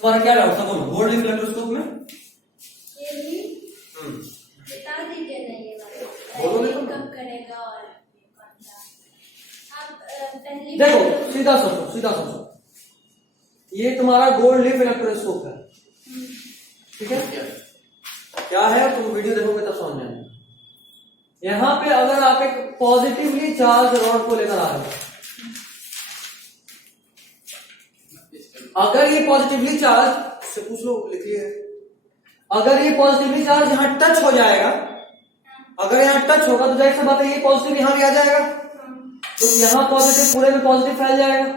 तुम्हारा क्या डाउट था बोलो। गोल्ड रिफ्लेक्टोस्कोप में बता दीजिए ना ये वाला बोलो नहीं तो कब करेगा और आप पहले देखो सीधा सोचो ये तुम्हारा गोल्ड लीफ इलेक्ट्रोस्कोप है, ठीक है। क्या है तुम वीडियो देखोगे तब समझ में आएगा। यहां पे अगर आप एक पॉजिटिवली चार्ज रॉड को लेकर आ रहे हो, अगर ये पॉजिटिवली चार्ज से पूछ लो, लिखिए, अगर ये पॉजिटिवली चार्ज यहां टच हो जाएगा, अगर यहां टच होगा तो जाहिर सी बात है ये पॉजिटिव यहां भी आ जाएगा, तो यहां पॉजिटिव पूरे में पॉजिटिव फैल जाएगा,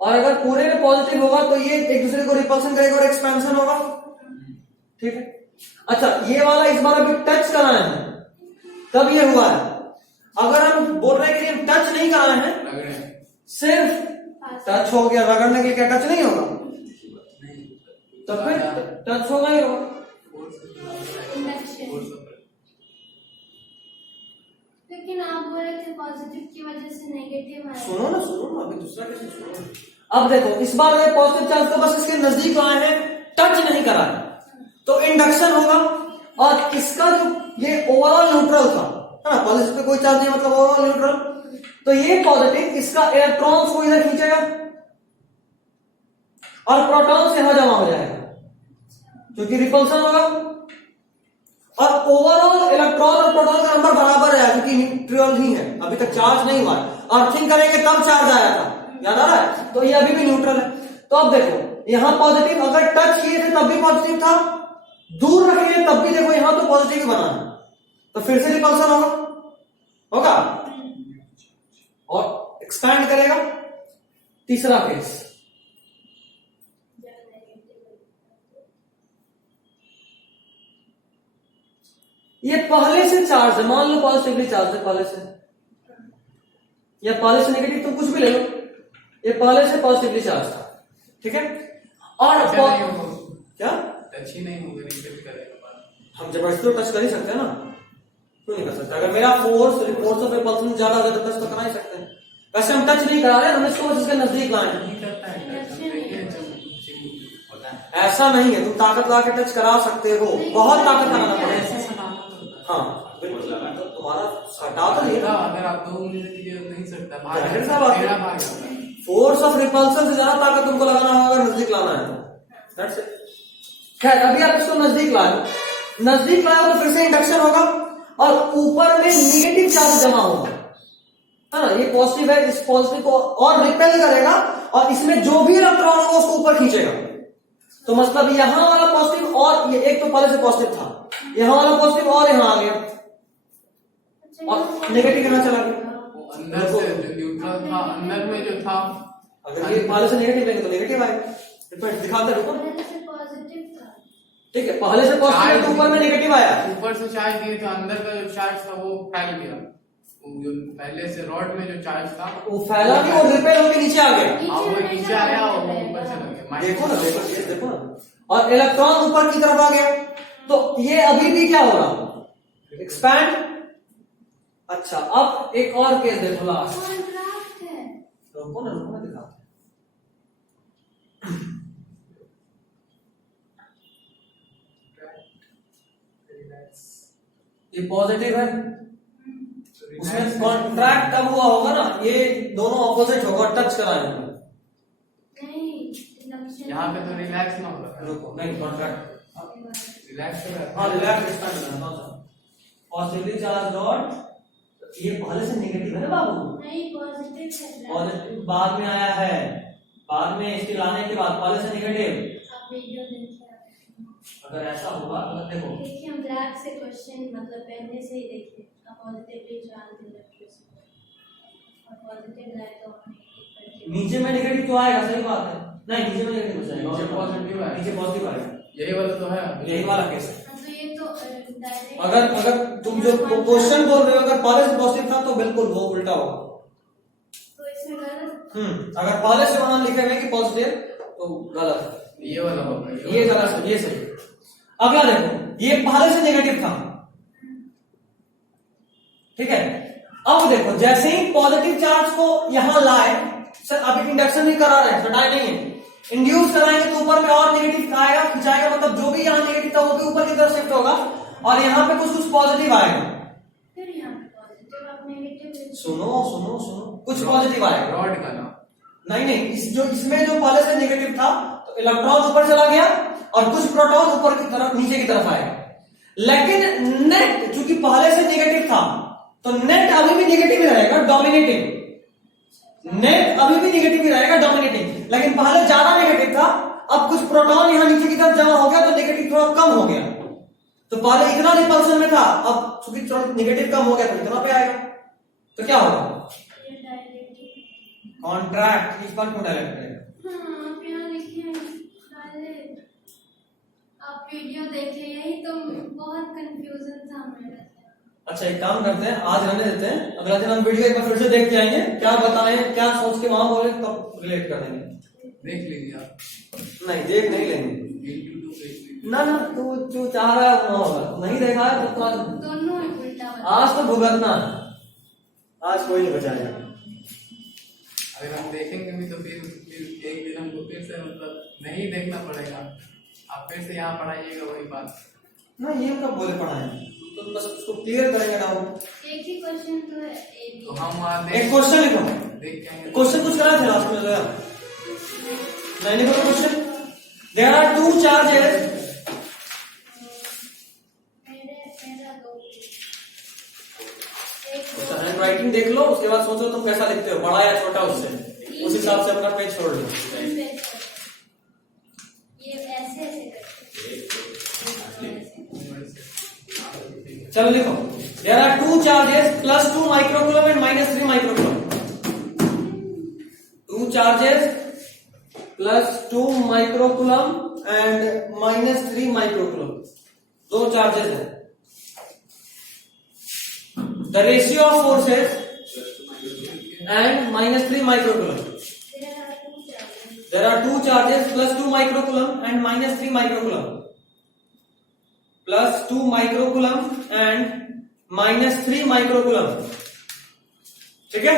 और अगर पूरे में पॉजिटिव होगा तो ये एक दूसरे को रिपल्सन करेगा और एक्सपेंशन होगा, ठीक है। अच्छा ये वाला इस बार अभी टच कराए हैं तब ये हुआ है। अगर हम बोल रहे हैं कि हम टच नहीं कराए हैं, सिर्फ टच हो गया, रगड़ने के लिए क्या टच नहीं होगा, तो फिर टच होगा ही होगा। लेकिन आप बोल रहे थे पॉजिटिव की वजह से नेगेटिव आया। सुनो ना अभी दूसरा कैसे सुनो। अब देखो इस बार पॉजिटिव चार्ज को बस इसके नजदीक लाए हैं, टच नहीं कराए, तो इंडक्शन होगा। और इसका जो ये ओवरऑल न्यूट्रल था, है ना, पॉजिटिव पे कोई चार्ज नहीं मतलब ओवरऑल न्यूट्रल, तो ये पॉजिटिव इसका इलेक्ट्रॉन्स को इधर खींचेगा और प्रोटॉन्स यहां जमा हो जाएगा क्योंकि रिपल्सन होगा, और ओवरऑल इलेक्ट्रॉन और प्रोटॉन का नंबर बराबर है क्योंकि न्यूट्रल ही है, अभी तक चार्ज नहीं हुआ है। अर्थिंग करेंगे तब चार्ज आया था, याद आ रहा है, तो ये अभी भी न्यूट्रल है। तो अब देखो यहां पॉजिटिव अगर टच किए थे तब भी पॉजिटिव था, दूर रखेंगे तब भी देखो यहां तो पॉजिटिव ही बना है, तो फिर से रिपल्सन होगा और एक्सपैंड करेगा। तीसरा केस, ये पहले से चार्ज है, मान लो पॉजिटिवली चार्ज है पहले से, या पहले से नेगेटिव, तुम कुछ भी ले लो, ये पहले से पॉजिटिवली चार्ज था, ठीक है। और क्या टच ही नहीं होगा, नहीं करेगा, हम जबरदस्ती तो टच कर ही सकते हैं ना, क्यों नहीं कर सकते। अगर मेरा फोर्स ऑफ रिपल्सन ज्यादा होगा तो टच तो करा ही सकते हैं। वैसे हम टच नहीं करा रहे, हम इसको इसके नजदीक लाए हैं। नहीं करता है ऐसा नहीं है, तुम ताकत ला के टच करा सकते हो, बहुत ताकत लगाना पड़ेगा। हाँ बिल्कुल, तो तुम्हारा हटा तो नहीं, अगर आप 2 उंगली से नहीं सकता, फोर्स ऑफ रिपल्सन से ज्यादा ताकत तुमको लगाना होगा, नजदीक लाना है। खैर अभी आप इसको नजदीक लाओ तो फिर से इंडक्शन होगा और ऊपर में निगेटिव चार्ज जमा होगा, है ना। ये पॉजिटिव है, इस पॉजिटिव को और रिपेल करेगा और इसमें जो भी इलेक्ट्रॉन होगा उसको ऊपर खींचेगा। तो मतलब यहां वाला पॉजिटिव और ये एक तो पहले से पॉजिटिव था, यहां वाला पॉजिटिव और यहां आ गया और नेगेटिव यहां चला गया। अंदर से जो न्यूट्रल था, अंदर में जो था, अगर ये पहले से नेगेटिव लेंगे तो नेगेटिव आएगा, दिखाते रुको, ठीक है। पहले से पॉजिटिव तो ऊपर में नेगेटिव आया, ऊपर से चार्ज दिए तो अंदर का जो चार्ज था वो फैल गया, जो पहले से रॉड में जो चार्ज था वो फैला भी और रिपेल होकर नीचे आ गया, वो नीचे आया और ऊपर से लग गया। देखो ना, देखो ना, और इलेक्ट्रॉन ऊपर की तरफ आ गया, तो ये अभी भी क्या हो रहा, एक्सपैंड। अच्छा अब एक और केस देखो लास्ट, रुको ना दिखाते। ये पॉजिटिव है, उसमें कॉन्ट्रैक्ट कब हुआ होगा ना, ये दोनों ऑपोजिट होगा, टच कराए होंगे। यहाँ पे तो रिलैक्स ना होगा, रुको नहीं, कॉन्ट्रैक्ट रिलैक्स हो रहा है। हाँ रिलैक्स पॉजिटिवली चार्ज रॉड, ये पहले से नेगेटिव है ना बाबू, नहीं पॉजिटिव है, पॉजिटिव बाद में आया है, बाद में इसके लाने के बाद पहले से नेगेटिव। आप वीडियो देखिए, अगर ऐसा होगा तो देखो देखिए हम ब्लैक से क्वेश्चन मतलब पहले से ही देखिए, आप पॉजिटिवली चार्ज और पॉजिटिव लाए तो नीचे में नेगेटिव तो आएगा, सही बात है, नहीं नीचे में नेगेटिव नीचे पॉजिटिव आएगा, नीचे पॉजिटिव आएगा, यही वाला तो है, यही वाला केस है। तो ये तो डायरेक्ट, अगर तुम जो क्वेश्चन बोल रहे हो अगर पहले से पॉजिटिव था तो बिल्कुल वो उल्टा होगा। तो इसमें गलत, अगर पहले से वहां लिखे हुए कि पॉजिटिव तो गलत है, ये वाला होगा, ये गलत है, ये सही। अगला देखो, ये पहले से नेगेटिव था, ठीक है। अब देखो जैसे ही पॉजिटिव चार्ज को यहां लाए, सर अभी इंडक्शन भी करा रहे हैं, हटाए नहीं है, इंड्यूस कराएंगे तो ऊपर में और नेगेटिव आएगा, खिंचाएगा, मतलब जो भी यहाँ नेगेटिव था वो भी ऊपर की तरफ शिफ्ट होगा और यहाँ पे कुछ पॉजिटिव आएगा। फिर यहाँ पे पॉजिटिव और नेगेटिव। सुनो सुनो सुनो, कुछ पॉजिटिव आएगा। रॉड का ना, नहीं, इसमें जो पहले से नेगेटिव था तो इलेक्ट्रॉन ऊपर चला गया और कुछ प्रोटॉन ऊपर की तरफ, नीचे की तरफ आएगा। लेकिन नेट चूंकि पहले से नेगेटिव था तो नेट अभी भी नेगेटिव ही रहेगा, डोमिनेटिंग। नेट अभी भी नेगेटिव ही रहेगा, डोमिनेटिंग। लेकिन पहले ज्यादा नेगेटिव था, अब कुछ प्रोटॉन यहां नीचे की तरफ जमा हो गया तो नेगेटिव थोड़ा कम हो गया। तो पहले इतना रिपल्सन में था, अब चूंकि थोड़ा नेगेटिव कम हो गया तो इतना पे आएगा, तो क्या होगा? कॉन्ट्रैक्ट। इस बार क्यों डायरेक्ट करेगा? हाँ, आप यहाँ लिखे हैं, डायरेक्ट। आप वीडियो देखे, यही तो बहुत कंफ्यूजन था मेरा। अच्छा एक काम करते हैं, आज रहने देते हैं, अगला दिन हम वीडियो एक बार फिर से देख के आएंगे, क्या बताएं, क्या सोच के वहां बोले तब रिलेट कर देंगे। देख लीजिए आप। नहीं देख नहीं लेंगे, YouTube ना ना, तू जो चाह रहा है वो होगा, नहीं देखा है तो आज दोनों ही उल्टा आज तो भुगतना है, आज कोई नहीं बचाएगा। अगर हम देखेंगे भी तो फिर एक दिन हमको फिर से मतलब नहीं देखना पड़ेगा, आप फिर से यहाँ पढ़ाइएगा वही बात। ना ये कब बोले पढ़ाएंगे, तो बस उसको क्लियर करेंगे डाउट। एक ही क्वेश्चन तो है, तो हम वहाँ एक क्वेश्चन लिखो, देख के आएंगे। क्वेश्चन कुछ करा थे लास्ट में जो यार, नहीं लिखो question. There are two charges, मेरा दो, हैंड राइटिंग देख लो, उसके बाद सोचो तुम कैसा लिखते हो, बड़ा या छोटा, उससे उस हिसाब से अपना पेज छोड़ लो। ये ऐसे ऐसे चलो लिखो, there are two charges plus 2 microcoulomb and minus 3 microcoulomb. Two charges plus 2 microcoulomb and minus 3 microcoulomb, दो चार्जेस है। The ratio of forces and minus 3 microcoulomb. There are two charges plus 2 microcoulomb and minus 3 microcoulomb. Plus 2 microcoulomb and minus 3 microcoulomb. ठीक है?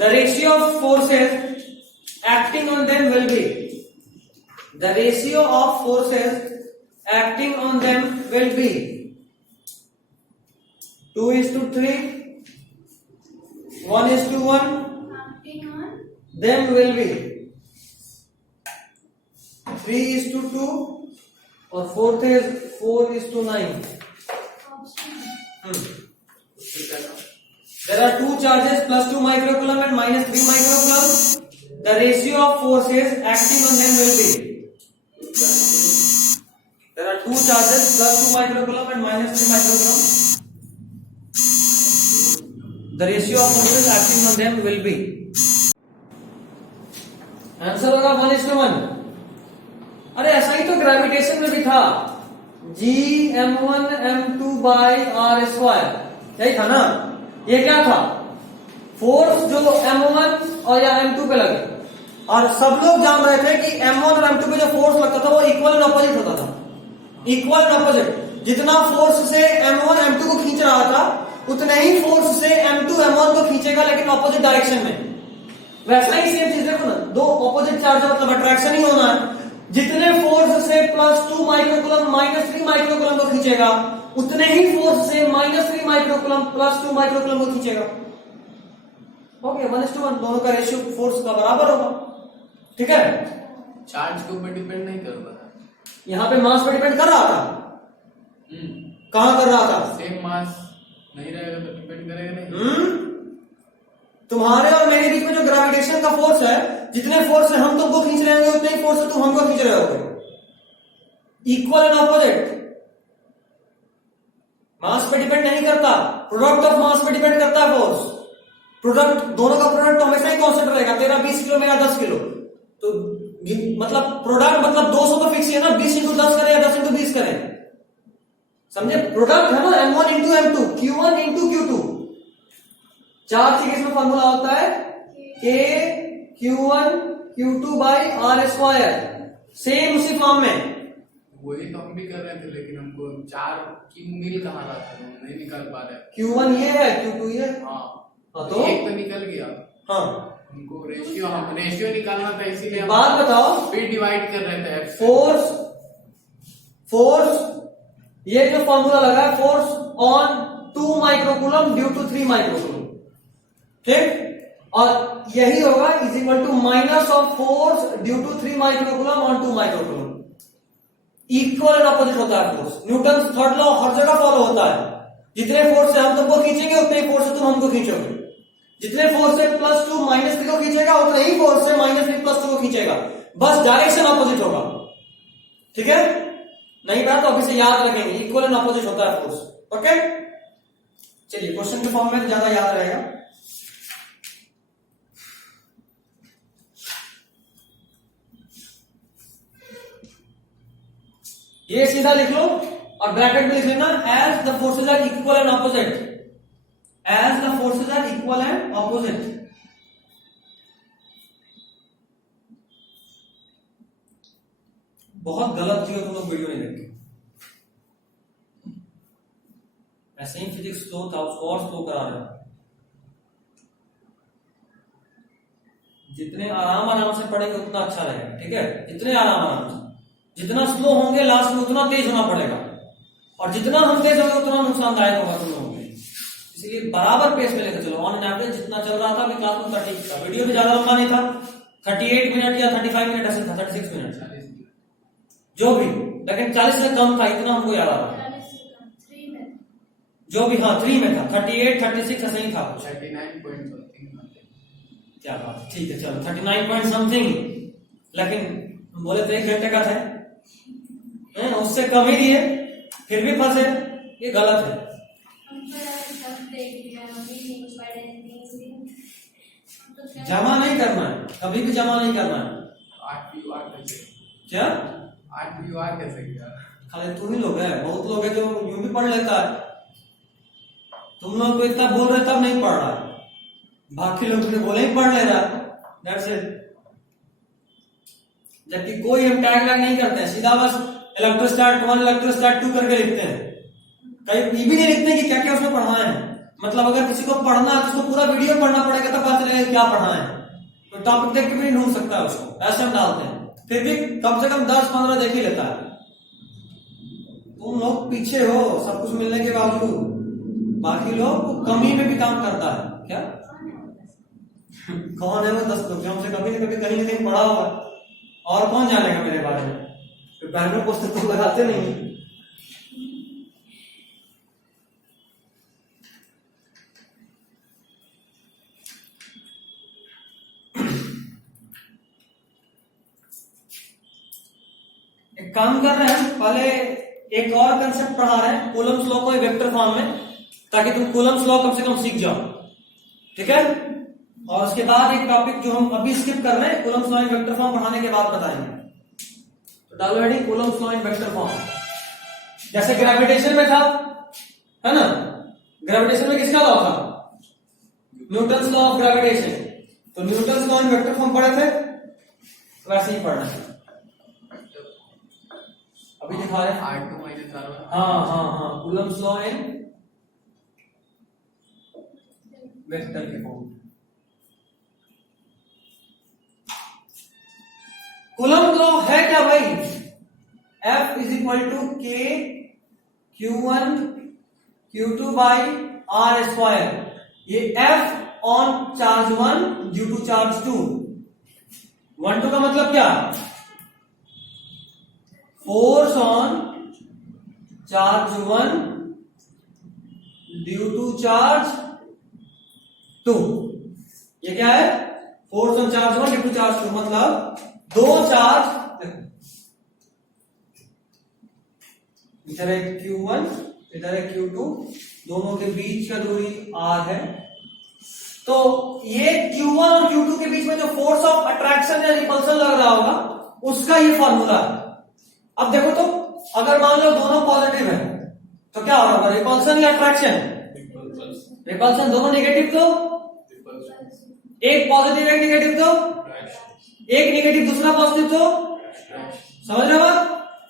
The ratio of forces acting on them will be. The ratio of forces acting on them will be 2:3, 1:1. Them will be 3:2 और fourth is 4:9. There are two charges plus 2 microcoulomb and minus 3 microcoulomb. The ratio of forces acting on them will be. There are two charges plus 2 microcoulomb and minus 3 microcoulomb. The ratio of forces acting on them will be. Answer होगा 1:1. अरे ऐसा ही तो gravitation में भी था, Gm1m2/r², यही था ना। ये क्या था, फोर्स जो m1 और या m2 पे लगे, और सब लोग जान रहे थे कि m1 और m2 पे जो फोर्स लगता था वो इक्वल एंड ऑपोजिट होता था, इक्वल एंड ऑपोजिट। जितना फोर्स से m1 m2 को खींच रहा था उतने ही फोर्स से m2 m1 को खींचेगा, लेकिन ऑपोजिट डायरेक्शन में। वैसा ही सेम चीज देखो ना, दो ऑपोजिट चार्ज मतलब अट्रैक्शन ही होना है। जितने फोर्स से प्लस 2 माइक्रोकूलम माइनस 3 माइक्रोकूलम को खींचेगा उतने ही फोर्स से माइनस 3 माइक्रोकूलम प्लस 2 माइक्रोकूलम को खींचेगा। ओके, 1:1 दोनों का रेशियो फोर्स का बराबर होगा। ठीक है, चार्ज के ऊपर डिपेंड नहीं करता है, यहाँ पे मास पे डिपेंड कर रहा था। कहां कर रहा था? सेम मास नहीं रहेगा तो डिपेंड करेगा नहीं। तुम्हारे और मेरे बीच में जो ग्रेविटेशन का फोर्स है, जितने फोर्स से हम तुमको खींच रहे होंगे उतने ही फोर्स से तुम हमको खींच रहे होगे, इक्वल एंड ऑपोजिट। मास पे डिपेंड नहीं करता, प्रोडक्ट ऑफ मास पे डिपेंड करता है फोर्स। प्रोडक्ट, दोनों का प्रोडक्ट तो हमेशा ही कांस्टेंट रहेगा, तेरा 20 किलो मेरा 10 किलो, तो मतलब प्रोडक्ट मतलब 200 तो फिक्स है ना, 20 × 10 करें या 10 × 20 करें, समझे? प्रोडक्ट है ना, m1 × m2, q1 × q2। Charge के इसमें फॉर्मूला होता है k q1 q2/r², सेम उसी फॉर्म में। वही तो हम भी कर रहे थे, लेकिन हमको चार की मिल कहाँ रहा था, हम नहीं निकाल पा रहे। q1 ये है, q2 ये। हाँ हाँ तो एक तो निकल गया, हाँ हमको रेशियो निकालना था, इसीलिए हम बात बताओ, फिर डिवाइड कर रहे थे फोर्स ये जो फॉर्मूला लगा है, force on 2 microcoulomb due to 3 microcoulomb, ठीक, और यही होगा is equal to minus of force due to 3 microcoulomb on 2 microcoulomb. Equal and opposite होता है फोर्स, न्यूटन थर्ड लॉ हर जगह फॉलो होता है। जितने फोर्स से हम तुमको खींचेंगे उतने फोर्स से तुम हमको खींचोगे, जितने फोर्स से +2 -3 को खींचेगा उतने ही फोर्स से -3 +2 को खींचेगा, बस डायरेक्शन ऑपोजिट होगा, ठीक है। नहीं बात तो अभी से याद रखेंगे, इक्वल एंड ऑपोजिट होता है फोर्स, ओके। चलिए क्वेश्चन के फॉर्म में ज्यादा याद रहेगा। ये सीधा लिख लो और ब्रैकेट में लिख लेना, as the forces are equal and opposite, as the forces are equal and opposite. बहुत गलत चीज तुम लोग वीडियो नहीं देखते, ऐसे ही फिजिक्स स्लो था उसको और स्लो करा रहे हैं। जितने आराम से पढ़ेंगे उतना अच्छा रहेगा, ठीक है, जितने आराम से, जितना स्लो होंगे लास्ट में उतना तेज होना पड़ेगा, और जितना हम तेज होंगे उतना नुकसानदायक होगा तुम लोगों के लिए। इसलिए बराबर पेस में लेकर चलो। ऑन एन एवरेज जितना चल रहा था अभी क्लास में ठीक था, वीडियो भी ज्यादा लंबा नहीं था, 38 मिनट या 35 मिनट ऐसे था, 36 मिनट जो भी, लेकिन 40 से कम था, इतना हमको याद आ रहा था, जो भी, हाँ 3 में था, 38 36 ऐसे ही था, 39 पॉइंट समथिंग। क्या बात, ठीक है चलो 39 पॉइंट समथिंग, लेकिन बोले तो 1 घंटे का था, उससे कम ही दिए, फिर भी फंसे, ये गलत है। जमा नहीं करना है, कभी भी जमा नहीं करना है। 8 कैसे, क्या 8 कैसे किया? खाली तुम ही लोग है, बहुत लोग है जो यूं भी पढ़ लेता है, तुम लोग तो इतना बोल रहे तब नहीं पढ़ रहा है, बाकी लोग तो बोले ही पढ़ ले रहा है, दैट्स इट। जबकि कोई हम टैग वैग नहीं करते हैं, सीधा बस इलेक्ट्रोस्टैट 1 इलेक्ट्रोस्टैट 2 करके लिखते हैं, कहीं ये भी नहीं लिखते कि क्या क्या उसमें पढ़ना है। मतलब अगर किसी को पढ़ना है तो उसको पूरा वीडियो पढ़ना पड़ेगा तब पता चलेगा क्या पढ़ना है, तो टॉपिक देख के भी नहीं ढूंढ सकता है उसको, ऐसे हम डालते हैं, फिर भी कम से कम 10-15 देख ही लेता है। तुम लोग पीछे हो सब कुछ मिलने के बावजूद, बाकी लोग कमी में भी काम करता है। क्या कौन है वो 10 लोग जो हमसे कभी न कभी कहीं ना कहीं पढ़ा हुआ, और कौन जानेगा मेरे बारे में, पहले पुस्तक तो लगाते नहीं। एक काम कर रहे हैं, पहले एक और कंसेप्ट पढ़ा रहे हैं, कूलम्स लॉ को वेक्टर फॉर्म में, ताकि तुम कूलम्स लॉ कम से कम सीख जाओ, ठीक है। और उसके बाद एक टॉपिक जो हम अभी स्किप कर रहे हैं, Coulomb's law in vector form पढ़ाने के बाद बताएंगे। तो डालो heading Coulomb's law in vector form. जैसे ग्रेविटेशन में था, है ना, ग्रेविटेशन में किसका लॉ था, न्यूटन्स लॉ ऑफ ग्रेविटेशन, तो Newton's law in vector form पढ़े थे, वैसे ही पढ़ना है। अभी दिखा रहे हैं R2 - R1। हाँ कूलम्स लॉ इन वेक्टर के फॉर्म। कूलम्ब लॉ है क्या भाई, F = K Q1 Q2 by R²। ये F on charge 1 due to charge 2, 1 2 का मतलब क्या, force on charge 1 due to charge 2। ये क्या है, force on charge 1 due to charge 2, मतलब दो चार्ज, इधर है Q1 इधर है Q2, दोनों के बीच का दूरी R है, तो ये Q1 और Q2 के बीच में जो फोर्स ऑफ अट्रैक्शन या रिपल्सन लग रहा होगा उसका ये फॉर्मूला है। अब देखो तो अगर मान लो दोनों पॉजिटिव है तो क्या होगा, रिपल्सन या अट्रैक्शन, रिपल्सन, दोनों नेगेटिव तो एक पॉजिटिव एक नेगेटिव तो एक नेगेटिव दूसरा पॉजिटिव तो, समझ रहे हो।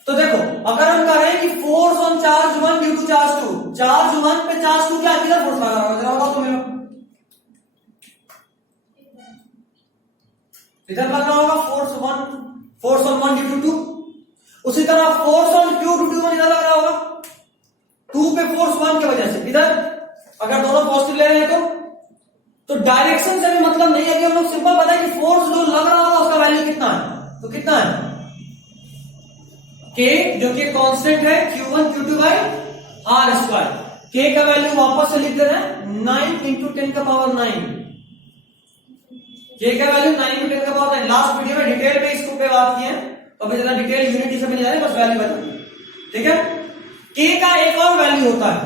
तो देखो अगर हम कह रहे हैं कि force on charge 1 due to charge 2, charge 1 पे चार्ज 2 क्या किधर फोर्स लगा रहा है, जरा बताओ तो मेरे इधर लग रहा होगा फोर्स ऑन 1 ड्यू टू 2। उसी तरह force on Q due to 1 इधर लग रहा होगा 2 पे फोर्स 1 की वजह से। इधर अगर दोनों पॉजिटिव ले रहे हैं तो डायरेक्शन से भी मतलब नहीं है कि हम लोग सिंपल बताएं कि फोर्स जो लग रहा होगा उसका वैल्यू कितना है। तो कितना है K, जो कि कांस्टेंट है Q1 Q2 by R square. K का वैल्यू वापस से लिख दे रहे हैं 9 इंटू 10 का पावर 9। K का वैल्यू 9 इंटू 10 का पावर 9। लास्ट वीडियो में डिटेल में इसको पे बात की है, तो अभी जरा डिटेल यूनिटी से मिल जाए, बस वैल्यू बता दी, ठीक है। K का एक और वैल्यू होता है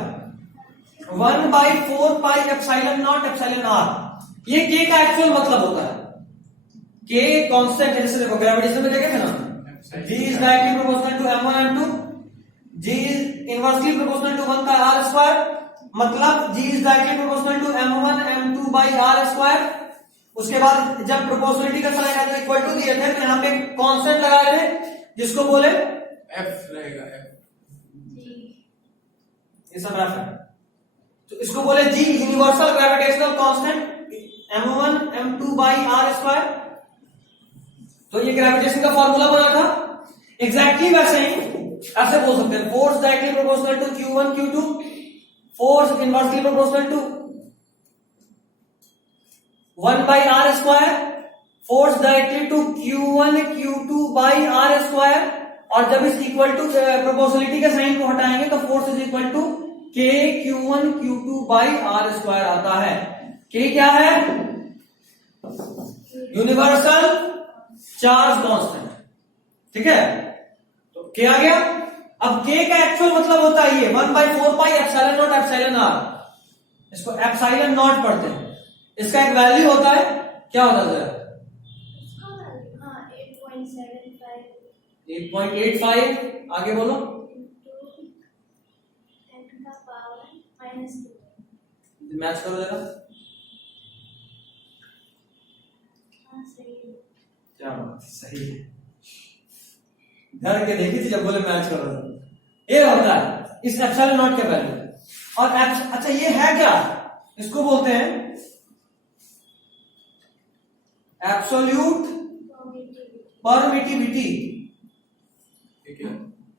1/4 pi epsilon not epsilon r। ये K का एक्चुअल मतलब होता है। K कांस्टेंट है, जैसे देखो ग्रेविटेशन में देखे थे ना, G is directly proportional to m1 m2, G is inversely proportional to 1 by r square, मतलब G is directly proportional to m1 m2 by r square। उसके बाद जब प्रोपोर्शनलिटी का साइन आया तो इक्वल टू दिए थे, तो यहाँ पे कांस्टेंट लगाए थे जिसको बोले F रहेगा F। ये सब रफ है, तो इसको बोले G universal gravitational constant m1 m2 by r square. तो ये ग्रेविटेशन का फॉर्मूला बना था। एग्जैक्टली वैसे ही ऐसे बोल सकते हैं force directly proportional to Q1 Q2, force inversely proportional to 1 by r square, force directly to Q1 Q2 by r square. और जब इस इक्वल टू प्रोपोर्शनलिटी के साइन को हटाएंगे तो force is equal to K Q1 Q2 by r square आता है। K क्या है? यूनिवर्सल चार्ज कांस्टेंट, ठीक है। तो क्या आ गया? अब K का एक्चुअल मतलब होता है ये 1/4 pi epsilon not epsilon r। इसको एप्सिलॉन नॉट पढ़ते हैं। इसका एक वैल्यू होता है, क्या होता है? 8.85। आगे बोलो। मैच करो जरा, क्या सही है, घर के देखी थी जब बोले मैच करो। ये होता है इस एप्सिलॉन नॉट का वैल्यू। और अच्छा ये है क्या? इसको बोलते हैं एब्सोल्यूट परमिटिविटी।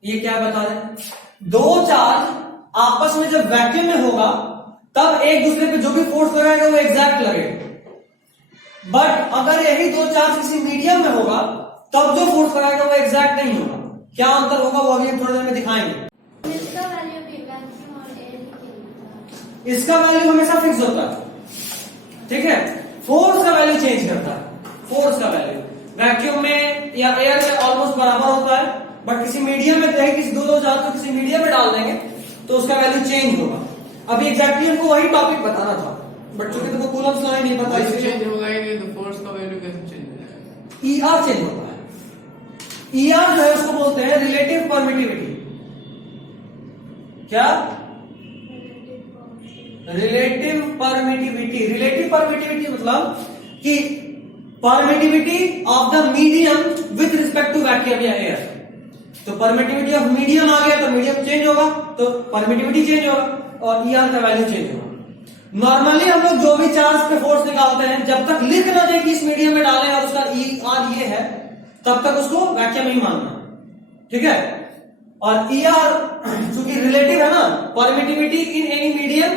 ये क्या बता रहे? दो चार्ज आपस में जब वैक्यूम में होगा तब एक दूसरे पे जो भी फोर्स लगाएगा वो एग्जैक्ट लगेगा, बट अगर यही दो चार्ज किसी मीडियम में होगा तब जो फोर्स लगाएगा वो एग्जैक्ट नहीं होगा। क्या अंतर होगा वो अभी थोड़ी देर में दिखाएंगे। इसका वैल्यू हमेशा फिक्स होता है, ठीक है। फोर्स का वैल्यू चेंज करता है। फोर्स का वैल्यू वैक्यूम में या एयर में ऑलमोस्ट बराबर होता है, बट किसी मीडियम में कहीं किसी दो चार्ज को किसी मीडियम में डाल देंगे तो उसका वैल्यू चेंज होगा। अभी एग्जैक्टली हमको वही टॉपिक बताना था, बट चूंकि तुमको कूलम्स लॉ नहीं पता, चेंज होगा ही नहीं तो फोर्स का वैल्यू कैसे चेंज हो जाएगा? ER चेंज होता है। ER जो है उसको बोलते हैं रिलेटिव परमिटिविटी। क्या? Relative permittivity. रिलेटिव परमिटिविटी मतलब कि permittivity of the medium with respect to vacuum या एयर। तो परमिटिविटी ऑफ मीडियम आ गया तो मीडियम चेंज होगा तो परमिटिविटी चेंज होगा और ER का वैल्यू चेंज होगा। नॉर्मली हम लोग जो भी चार्ज पे फोर्स निकालते हैं जब तक लिख ना दे कि इस मीडियम में डालें और उसका ER ये है तब तक उसको वैक्यूम ही मानना, ठीक है। और ER चूंकि रिलेटिव है ना, permittivity in any medium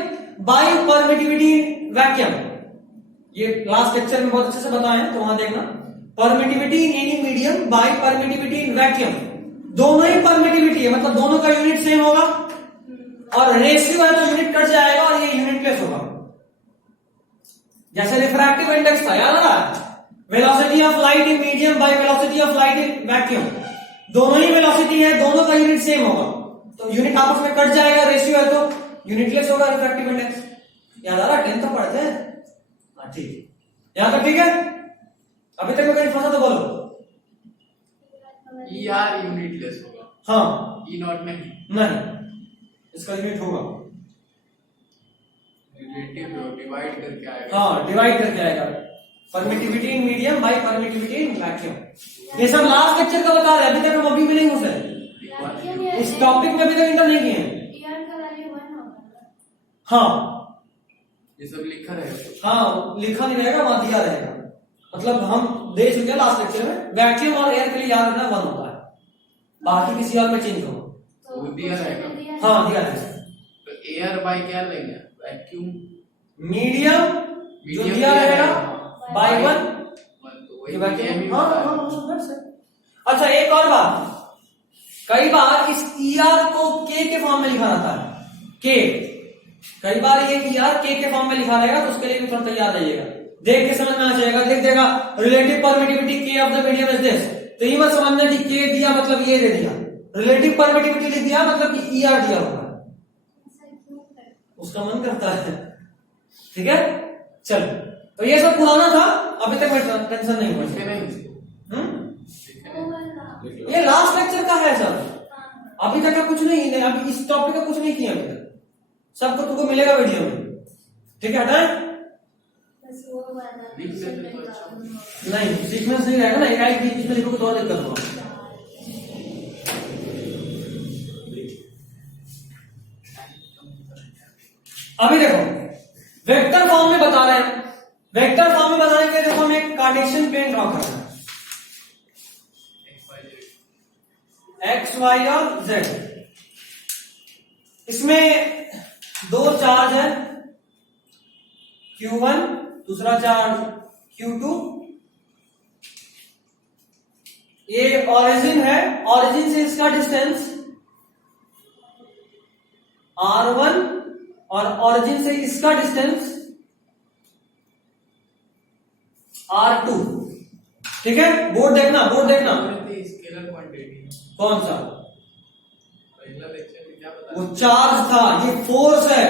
by permittivity in vacuum, ये लास्ट लेक्चर में बहुत अच्छे से बताए हैं तो वहां देखना। Permittivity in any medium by permittivity in vacuum, दोनों ही परमिटिविटी है, मतलब दोनों का यूनिट सेम होगा और रेशियो है तो यूनिट कट जाएगा और ये यूनिटलेस होगा। जैसे रिफ्रैक्टिव इंडेक्स था, याद आ रहा है? Velocity of light in medium by velocity of light in vacuum, दोनों ही वेलोसिटी है, दोनों का यूनिट सेम होगा तो यूनिट आपस में कट जाएगा, रेशियो है तो यूनिटलेस होगा रिफ्रैक्टिव इंडेक्स। याद आ रहा? 10 तो पढ़ते हैं, ठीक है। यहां तक ठीक है? अभी तक कहीं फंसा तो बोलो। ER यूनिटलेस होगा, हाँ, E नॉट नहीं, इसका यूनिट होगा रिलेटिव डिवाइड करके आएगा। हाँ, डिवाइड करके आएगा। Permittivity in medium by permittivity in vacuum. ये सब लास्ट लेक्चर का बता रहे हैं, अभी तक हम अभी भी नहीं घुसे इस टॉपिक में, अभी तक इंटर नहीं किए हैं। हाँ, ये सब लिखा रहेगा। हाँ लिखा नहीं रहेगा, वहां दिया रहेगा। मतलब हम दे चुके हैं लास्ट लेक्चर में, वैक्यूम और एयर के लिए याद रखना 1 होता है, बाकी किसी और में चेंज हो। तो वो दिया रहेगा। हाँ दिया है। तो एयर बाय क्या लेंगे, वैक्यूम मीडियम जो दिया रहेगा बाय 1, तो वही मीडियम ही होता है। अच्छा एक और बात, कई बार इस ER को K के फॉर्म में लिखा जाता है, K, कई बार ये ER K के फॉर्म में लिखा रहेगा, तो उसके लिए भी थोड़ा तैयार रहिएगा, देख के समझ में आ जाएगा। देख देगा relative permittivity K of the medium is this, तो ये मत समझना कि K दिया मतलब ये दे दिया, रिलेटिव परमिटिविटी लिख दिया मतलब कि ER दिया होगा, उसका मन करता है। ठीक है, चलो तो ये सब पुराना था, अभी तक मैं टेंशन नहीं हुआ। ये लास्ट लेक्चर का है सर, अभी तक का कुछ नहीं है, अभी इस टॉपिक का कुछ नहीं किया अभी तक, सबको तुमको मिलेगा वीडियो में। ठीक है, हटाए नहीं, सीक्वेंस नहीं रहेगा ना, एक बीच में लिखोगे तो और दिक्कत होगा। अभी देखो वेक्टर फॉर्म में बता रहे हैं, वेक्टर फॉर्म में बताने के लिए देखो हमें एक कार्टेशियन प्लेन ड्रॉ करना है, एक्स वाई और जेड। इसमें 2 चार्ज है, Q1, दूसरा चार्ज Q2। ये ऑरिजिन है, ऑरिजिन से इसका डिस्टेंस R1 और ऑरिजिन से इसका डिस्टेंस R2। ठीक है, बोर्ड देखना, बोर्ड देखना। स्केलर क्वांटिटी कौन सा? पहला लेक्चर में क्या बताया? वो चार्ज था, ये फोर्स है,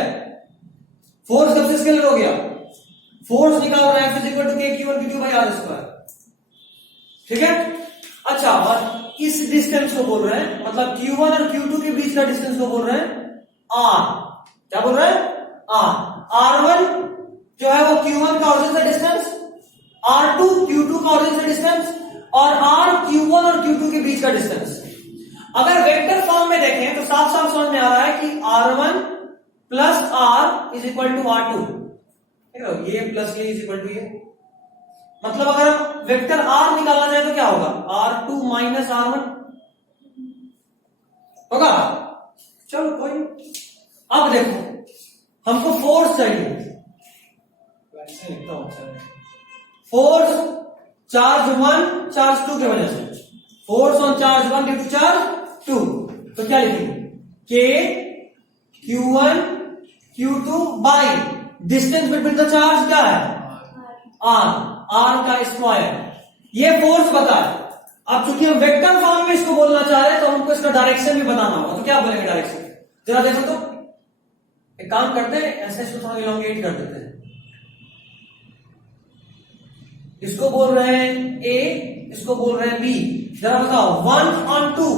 फोर्स कब से स्केलर हो गया? फोर्स निकाल रहा है F = K Q1 Q2 by R²। ठीक है, अच्छा, और इस डिस्टेंस को बोल रहे हैं, मतलब Q1 और Q2 के बीच का डिस्टेंस को बोल रहे हैं R। क्या बोल रहे हैं? R। R1 जो है वो Q1 का ऑरिजिन से डिस्टेंस, R2 Q2 का ऑरिजिन से डिस्टेंस, और R Q1 और Q2 के बीच का डिस्टेंस। अगर वेक्टर फॉर्म में देखें तो साफ साफ समझ में आ रहा है कि R1 plus R is equal to R2, ये प्लस ये इज इक्वल टू ये, मतलब अगर हम वेक्टर R निकालना चाहे तो क्या होगा? R2 माइनस R1 होगा। चलो कोई, अब देखो हमको फोर्स चाहिए, फोर्स चार्ज 1 चार्ज 2 के वजह से, force on charge 1 due to charge 2, तो क्या लिखेंगे? K Q1 Q2 by distance between the charge क्या है? R का स्क्वायर। ये फोर्स बताए। अब चूंकि हम वेक्टर फॉर्म में इसको बोलना चाह रहे हैं तो हमको इसका डायरेक्शन भी बताना होगा, तो क्या बोलेंगे डायरेक्शन? जरा देखो तो, एक काम करते हैं, ऐसे इसको थोड़ा इलोंगेट कर देते हैं, इसको बोल रहे हैं A, इसको बोल रहे हैं B। जरा बताओ 1 on 2,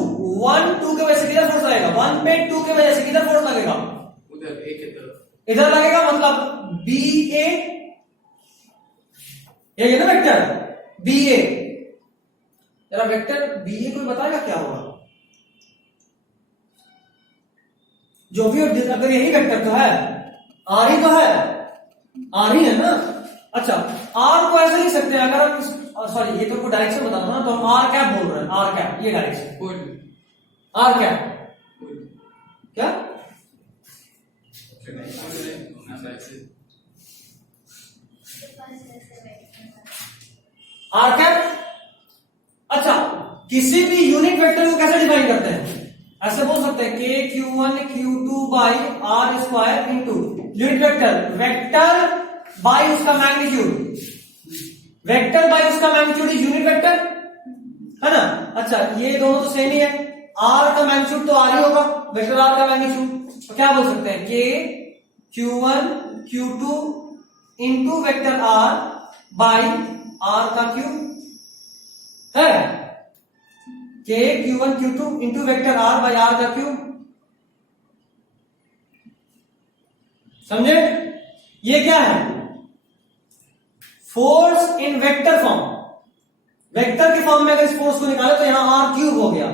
1 2 के वजह से किधर फोर्स लगेगा? 1 पे 2 के वजह से किधर फोर्स लगेगा? उधर A की तरफ, इधर लगेगा, मतलब BA, ये ना वेक्टर BA। जरा वेक्टर BA कोई बताएगा क्या होगा? जो भी, अगर यही वेक्टर तो है, R ही तो है, R ही है ना। अच्छा, R को ऐसे लिख सकते हैं, अगर हम सॉरी ये तो डायरेक्शन बताता ना, तो हम R कैप बोल रहे हैं, R कैप, ये डायरेक्शन R कैप क्या? R cap. अच्छा, किसी भी यूनिट वेक्टर को कैसे डिफाइन करते हैं? ऐसे बोल सकते हैं K Q1 Q2 by R² into unit vector, vector by उसका मैग्नीट्यूड, वेक्टर बाई उसका मैग्नीट्यूड इज यूनिट वेक्टर, है ना। अच्छा, ये दोनों तो सेम ही है, R का मैग्नीट्यूड तो R ही होगा, वेक्टर R का मैग्नीट्यूड, तो क्या बोल सकते हैं? K Q1 Q2 into vector R by R का क्यूब है, K Q1 Q2 into vector R by R का क्यूब। समझे? ये क्या है? Force in vector form. Vector के फॉर्म में अगर इस फोर्स को निकाले तो यहां R क्यूब हो गया,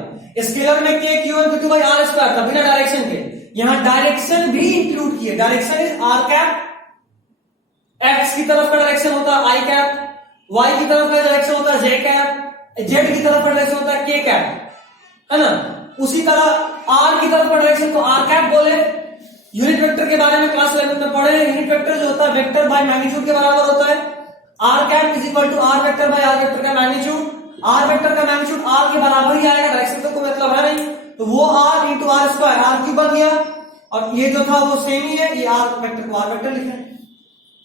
स्केलर में K Q1 Q2 by R square था बिना डायरेक्शन के, यहां डायरेक्शन भी इंक्लूड किए, direction is R cap, x की तरफ का डायरेक्शन होता है I कैप, y की तरफ का डायरेक्शन होता है जे कैप, z की तरफ का डायरेक्शन होता है के कैप, है ना। उसी तरह r की तरफ का डायरेक्शन को r कैप बोले। यूनिट वेक्टर के बारे में क्लास 11 में पढ़े। यूनिट वेक्टर जो होता है वेक्टर बाय मैग्नीट्यूड के बराबर होता है। r cap is equal to r vector by r vector का मैग्नीट्यूड। r वेक्टर का मैग्नीट्यूड r के बराबर ही आएगा, डायरेक्शन तो कोई मतलब है नहीं, तो वो r into R square r cube बन गया। और ये जो था वो सेम ही है, ये r वेक्टर को r वेक्टर लिखे,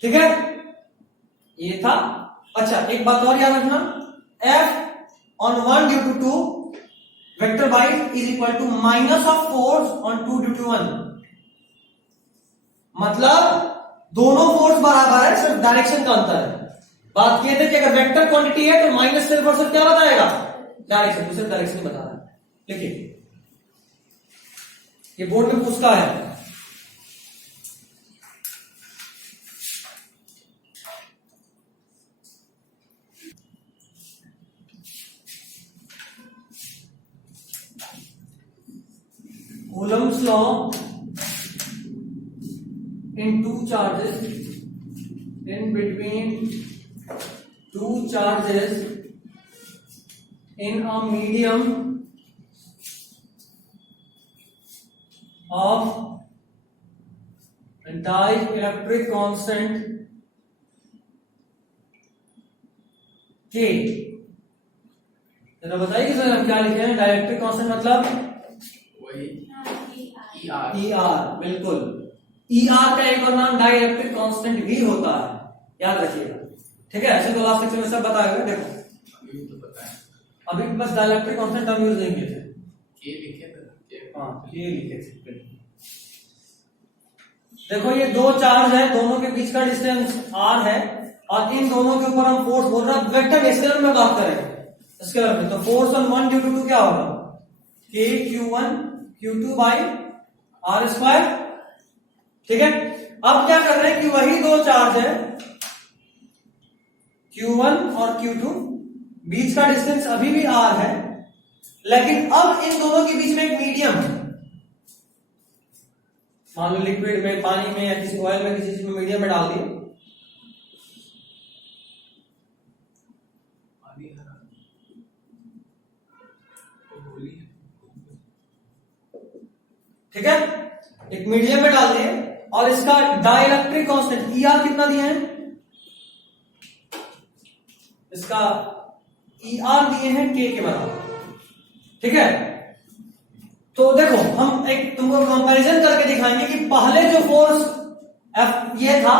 ठीक है, ये था। अच्छा एक बात और याद रखना, f on 1 due to 2 vector by is equal to minus of force on 2 due to 1। मतलब दोनों फोर्स बराबर है, सिर्फ डायरेक्शन का अंतर है। बात ये थी कि अगर वेक्टर क्वांटिटी है तो माइनस सिर्फ और सिर्फ क्या बताएगा, डायरेक्शन, तो सिर्फ डायरेक्शन ही बता रहा है। देखिए ये बोर्ड में पूछता है, Coulomb's law in two charges, in between two charges in a medium of dielectric constant K। जरा बताइए सर हम क्या लिखे हैं, डाइलेक्ट्रिक कांस्टेंट मतलब वही ई ER। बिल्कुल, ER का एक और नाम डाइलेक्ट्रिक कांस्टेंट भी होता है, याद रखिएगा, ठीक है। ऐसे तो लास्ट सेक्शन में सब बताएगा। देखो अभी तो पता है, अभी बस डाइलेक्ट्रिक कांस्टेंट हम यूज नहीं किए थे। K लिखे थे, हाँ ये लिखे थे। देखो ये दो चार्ज है, दोनों के बीच का डिस्टेंस r है, और इन दोनों के ऊपर हम फोर्स बोल रहे हैं। वेक्टर स्केलर में बात करेंगे, स्केलर में, तो फोर्स ऑन 1 ड्यू टू 2 क्या होगा, k q1 q2 by are square, ठीक है। अब क्या कर रहे हैं कि वही दो चार्ज है q1 और q2, बीच का डिस्टेंस अभी भी r है, लेकिन अब इन दोनों के बीच में एक मीडियम है। मान लो लिक्विड में, पानी में या किसी ऑयल में, किसी चीज में मीडियम में डाल दिए, ठीक है, एक मीडियम में डाल दिए, और इसका डाइलेक्ट्रिक कांस्टेंट ER कितना दिए हैं, इसका ER दिए हैं K के बराबर, ठीक है। तो देखो हम एक तुमको कंपैरिजन करके दिखाएंगे कि पहले जो फोर्स F ये था,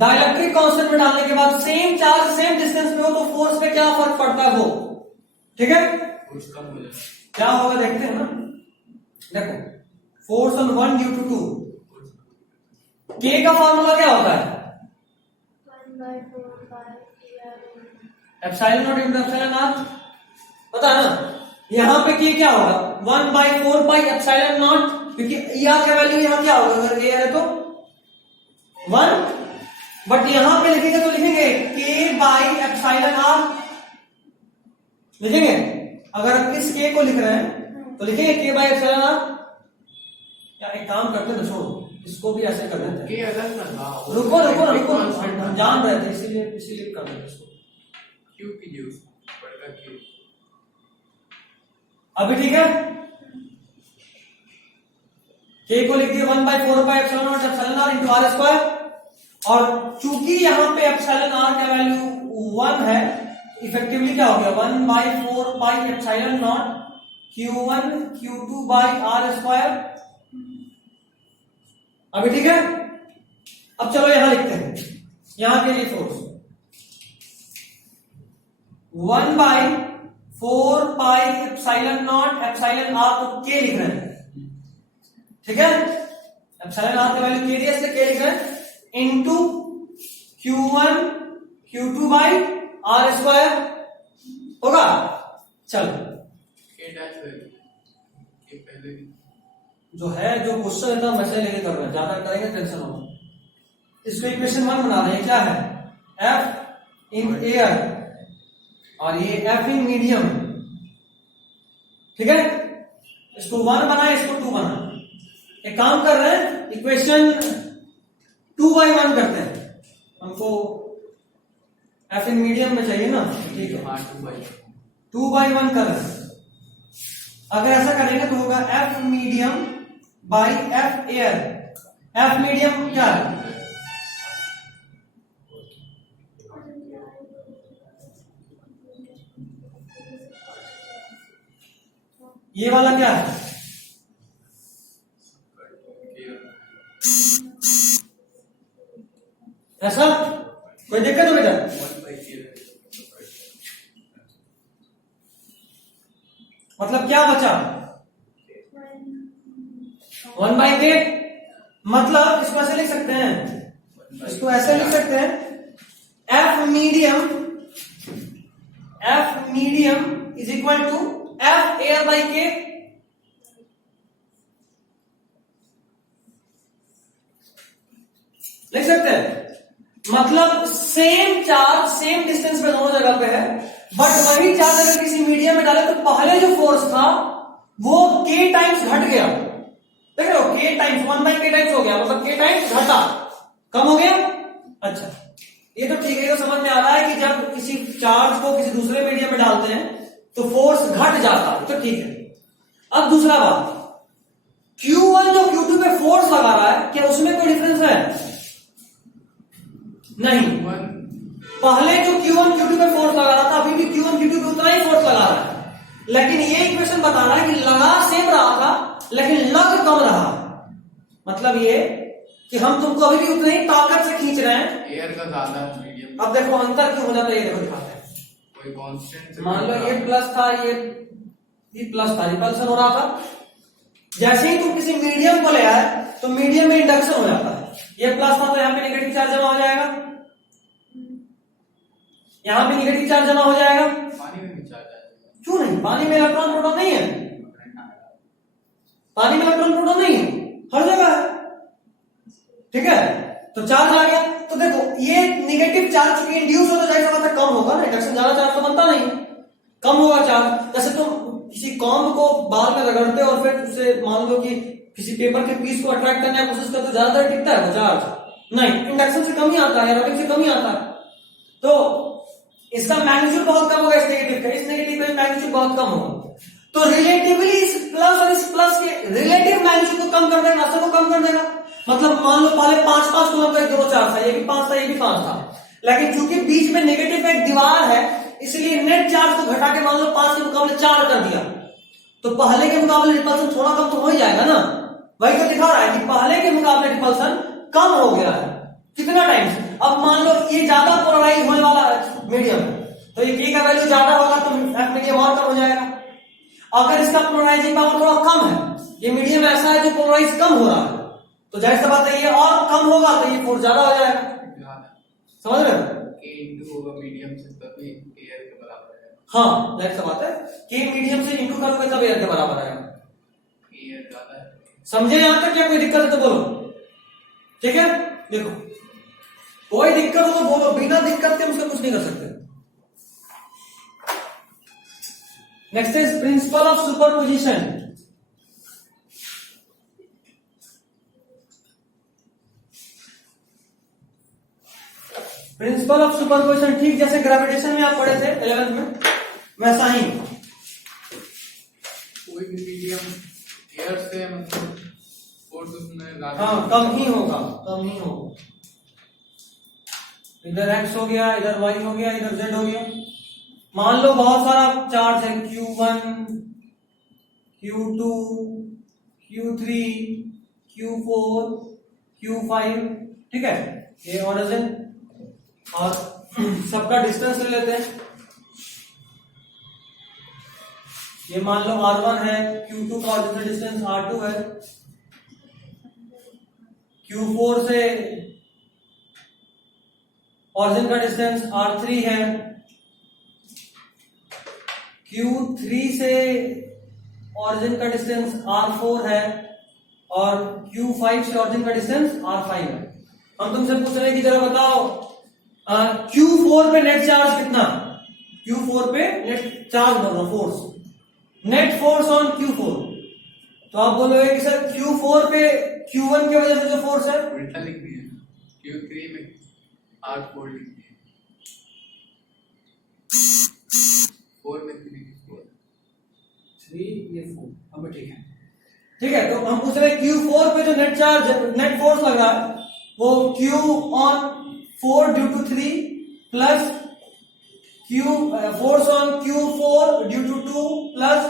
डाइलेक्ट्रिक कांस्टेंट में डालने के बाद सेम चार्ज सेम डिस्टेंस में हो तो फोर्स पे क्या फर्क पड़ता है वो, ठीक है। कुछ कम हो जाए, क्या होगा देखते हैं ना। देखो force on 1 due to 2, K का फॉर्मूला क्या होता है, 1/4 pi epsilon naught into epsilon r, पता है ना। यहां पे K क्या होगा, 1/4 पाई एप्सिलॉन नॉट, क्योंकि ER का वैल्यू यहां क्या होगा, अगर ये है तो 1, बट यहां पे लिखेंगे तो लिखेंगे K बाई एप्सिलॉन r लिखेंगे। अगर इस K को लिख रहे हैं तो लिखेंगे K बाई एप्सिलॉन r। या एक काम करते हैं, छोड़ो इसको भी ऐसे कर देते हैं, K अलग ना था, रुको रुको रुको, हम जान रहे थे इसीलिए कर देते इसको, Q कीजिए उसको, बड़का Q। अभी ठीक है। K को लिख दिए 1/4 pi epsilon not epsilon r into r square, और चूंकि यहां पे एप्सिलॉन r का वैल्यू 1 है, इफेक्टिवली क्या हो गया 1/4 pi epsilon not q1 q2 by r square. अभी ठीक है। अब चलो यहां लिखते हैं, यहां के लिए force 1/4 pi epsilon not epsilon r को K लिख रहे हैं, ठीक है। एप्सिलॉन r का वैल्यू K दिया, इसलिए K लिख रहे हैं, into q1 q2 by r square होगा। चलो K डैश K पहले जो है, जो क्वेश्चन है हम वैसे लेके कर रहे हैं, ज्यादा करेंगे टेंशन होगा। इसको इक्वेशन 1 बना रहे हैं, क्या है, F इन एयर और ये F इन मीडियम, ठीक है। इसको 1 बनाए, इसको 2 बनाए। एक काम कर रहे हैं, इक्वेशन 2/1 करते हैं। हमको एफ इन मीडियम में चाहिए ना, ठीक है। हाँ 2/1 कलर, अगर ऐसा करेंगे तो होगा F medium by F air. F medium क्या है? ये वाला क्या है? ऐसा कोई दिक्कत हो बेटा? मतलब क्या बचा? 1/k। मतलब इसको ऐसे लिख सकते हैं, इसको ऐसे लिख सकते हैं, F medium is equal to F air by K. लिख सकते हैं, मतलब सेम चार्ज सेम डिस्टेंस पे दोनों जगह पे है, बट वही चार्ज अगर किसी मीडियम में डाले तो पहले जो फोर्स था वो k टाइम्स घट गया। देख रहे हो, k टाइम्स 1/k टाइम्स हो गया, मतलब k टाइम्स घटा, कम हो गया। अच्छा, ये तो ठीक है, ये तो समझ में आ रहा है कि जब किसी चार्ज को किसी दूसरे मीडियम में डालते हैं तो फोर्स घट जाता है, तो ठीक है। अब दूसरा बात, Q1 जो Q2 पे फोर्स लगा रहा है, क्या उसमें कोई डिफरेंस है? नहीं। पहले जो Q1 Q2 पे फोर्स लगा रहा था, अभी भी Q1 Q2 पे उतना ही फोर्स लगा रहा है, लेकिन ये इक्वेशन बता रहा है कि लगा सेम रहा था लेकिन लग कम रहा। मतलब ये कि हम तुमको अभी भी उतनी ही ताकत से खींच रहे हैं, एयर का ज्यादा मीडियम। अब देखो अंतर क्यों हो जाता है, ये देखो दिखाते हैं। कोई कांस्टेंट, मान लो ये प्लस था, ये प्लस था, रिपल्सन हो रहा था। जैसे ही तुम किसी मीडियम को ले आए तो मीडियम में इंडक्शन हो जाता है। ये प्लस था तो यहाँ पे नेगेटिव चार्ज जमा हो जाएगा, यहाँ पे नेगेटिव चार्ज जमा हो जाएगा। पानी में भी चार्ज आएगा। क्यों नहीं? पानी में इलेक्ट्रॉन प्रोटॉन नहीं है, पानी में इलेक्ट्रॉन प्रोटॉन नहीं है, हर जगह है, ठीक है। तो चार्ज आ गया, तो देखो ये नेगेटिव चार्ज चूंकि इंड्यूस हो तो जाहिर सी बात है कम होगा ना, इंडक्शन ज्यादा चार्ज तो बनता नहीं, कम होगा चार्ज। जैसे तुम किसी कॉम्ब को बाल में रगड़ते और फिर उसे मान लो कि किसी पेपर के पीस को अट्रैक्ट करने की कोशिश करते, ज्यादातर टिकता है वो चार्ज नहीं, इंडक्शन से कम ही आता है, रबिंग से कम ही आता है। तो इसका मैग्नीट्यूड बहुत कम होगा, इस नेगेटिव का, इस नेगेटिव का मैग्नीट्यूड बहुत कम होगा। तो रिलेटिवली इस प्लस और इस प्लस के रिलेटिव मैग्नीट्यूड को कम कर देगा, रास्ते को कम कर देगा। मतलब मान लो पहले 5-5 कूलम का दोनों चार्ज था, ये भी 5 था, ये भी 5 था, लेकिन चूंकि बीच में नेगेटिव एक दीवार है इसलिए नेट चार्ज को घटा के मान लो 5 के मुकाबले 4 कर दिया, तो पहले के मुकाबले रिपल्सन थोड़ा कम तो हो ही जाएगा ना। वही तो दिखा रहा है कि पहले के मुकाबले रिपल्सन कम हो गया है, कितना टाइम्स। अब मान लो ये ज्यादा पोलराइज होने वाला मीडियम है, तो ये K का वैल्यू ज्यादा होगा तो F मीडियम और कम हो जाएगा। अगर इसका पोलराइजिंग पावर थोड़ा कम है, ये मीडियम ऐसा है जो पोलराइज कम हो रहा है, तो जाहिर सी बात है ये और कम होगा तो ये फोर्स ज्यादा हो जाएगा। समझ रहे हो? K इंटू होगा मीडियम से तभी एयर के बराबर है। हाँ जाहिर सी बात है, K मीडियम से इंटू करोगे तब एयर के बराबर आएगा। एयर ज्यादा है। समझे यहां तक? क्या कोई दिक्कत है तो बोलो, ठीक है। देखो कोई दिक्कत हो तो बोलो, बिना दिक्कत के हम उसका कुछ नहीं कर सकते। Next is principle of superposition. Principle of superposition ठीक जैसे ग्रेविटेशन में आप पढ़े थे 11th में, वैसा ही कोई भी मीडियम एयर से मतलब फोर्स उसमें ज्यादा, हाँ कम ही होगा, कम ही होगा। इधर x हो गया, इधर y हो गया, इधर z हो गया। मान लो बहुत सारा चार्ज है, Q1 Q2 Q3 Q4 Q5, ठीक है। ये ऑरिजिन और सबका डिस्टेंस ले लेते हैं। ये मान लो R1 है, Q2 का ऑरिजिन डिस्टेंस R2 है, Q4 से ऑरिजिन का डिस्टेंस R3 है, Q3 से ऑरिजिन का डिस्टेंस R4 है और Q5 से ऑरिजिन का डिस्टेंस R5 है। हम तुमसे पूछ रहे हैं कि जरा बताओ Q4 पे नेट चार्ज कितना? Q4 पे नेट चार्ज बोल रहा हूं, force, net force on Q4। तो आप बोलोगे कि सर Q4 पे Q1 की वजह से जो फोर्स है उल्टा लिख दिया, Q3 में R4 लिख दिया। 4 में 3 4 3 ये 4 अब ठीक है। ठीक है, तो हम पूछ रहे हैं Q4 पे जो नेट चार्ज नेट फोर्स लग रहा है वो Q on 4 due to 3 plus Q force on Q4 due to 2 plus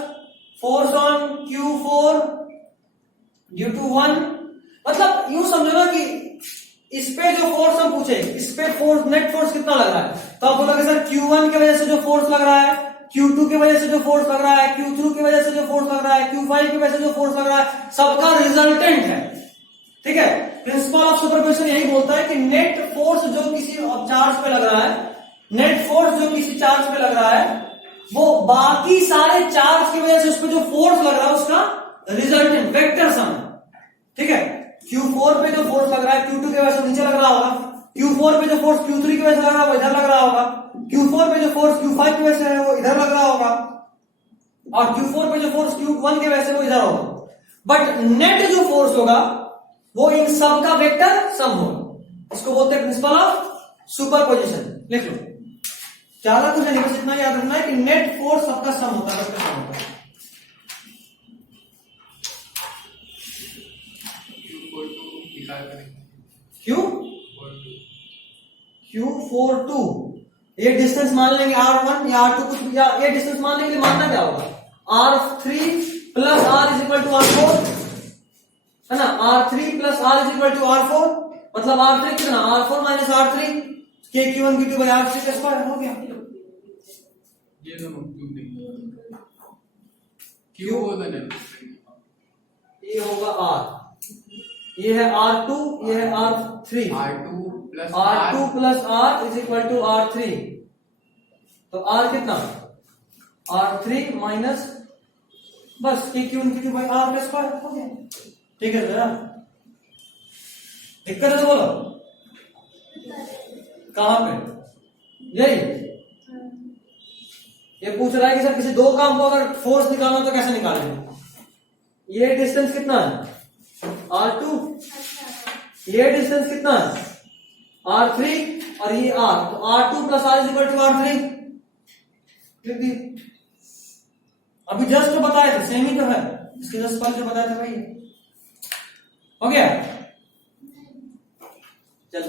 force on Q4 due to 1। मतलब यूं समझो ना कि इस पे जो फोर्स हम पूछे इस पे फोर्स नेट फोर्स कितना लग रहा है, तो आप बोलोगे सर Q1 की वजह से जो फोर्स लग रहा है, Q2 की वजह से जो फोर्स लग रहा है, Q3 की वजह से जो फोर्स लग रहा है, Q5 की वजह से जो फोर्स लग रहा है, सबका रिजल्टेंट है। ठीक है, प्रिंसिपल ऑफ सुपरपोजिशन यही बोलता है कि नेट फोर्स जो किसी चार्ज पे लग रहा है, नेट फोर्स जो किसी चार्ज पे लग रहा है वो बाकी सारे चार्ज की वजह से उस पर जो फोर्स लग रहा है उसका रिजल्टेंट वेक्टर सम। ठीक है, Q4 पे जो फोर्स लग रहा है Q2 की वजह से नीचे लग रहा होगा, Q4 पे जो फोर्स Q3 की वजह से लग रहा है वो इधर लग रहा होगा, Q4 पे जो फोर्स Q5 की वजह से है वो इधर लग रहा होगा, और Q4 पे जो फोर्स Q1 की वजह से वो इधर होगा। बट नेट जो फोर्स होगा वो इन सब का वेक्टर सम होगा। इसको बोलते हैं प्रिंसिपल ऑफ सुपरपोजिशन। लिख लो, ज्यादा कुछ नहीं, बस इतना याद रखना है कि नेट फोर्स सबका सम होता है, वेक्टर सम होता है। निकाल करेंगे Q42 ये डिस्टेंस मान लेंगे R1 या R2 कुछ या ये डिस्टेंस मान लेंगे, मानना क्या होगा R3 plus R is equal to R4 है ना, R3 plus R is equal to R4 मतलब R3 कितना R4 माइनस R3 के Q1 Q2 बाय R3 का स्क्वायर हो गया। ये दोनों क्यूब देंगे क्यूब होगा ना, ये होगा R, ये है R2 ये है R3, R2 plus R is equal to R3, तो R कितना R3 माइनस बस Q1 Q2 बाय R का स्क्वायर हो गया। ठीक है जरा, दिक्कत है तो बोलो कहां पे, यही ये पूछ रहा है कि सर किसी दो काम को अगर फोर्स निकालना तो कैसे निकालेंगे। ये डिस्टेंस कितना है R2, ये डिस्टेंस कितना है R3 और ये R, तो R2 plus R is equal to R3। अभी जस्ट तो बताए थे, सेम ही तो है, इसके जस्ट पहले जो बताए थे भाई हो गया। चल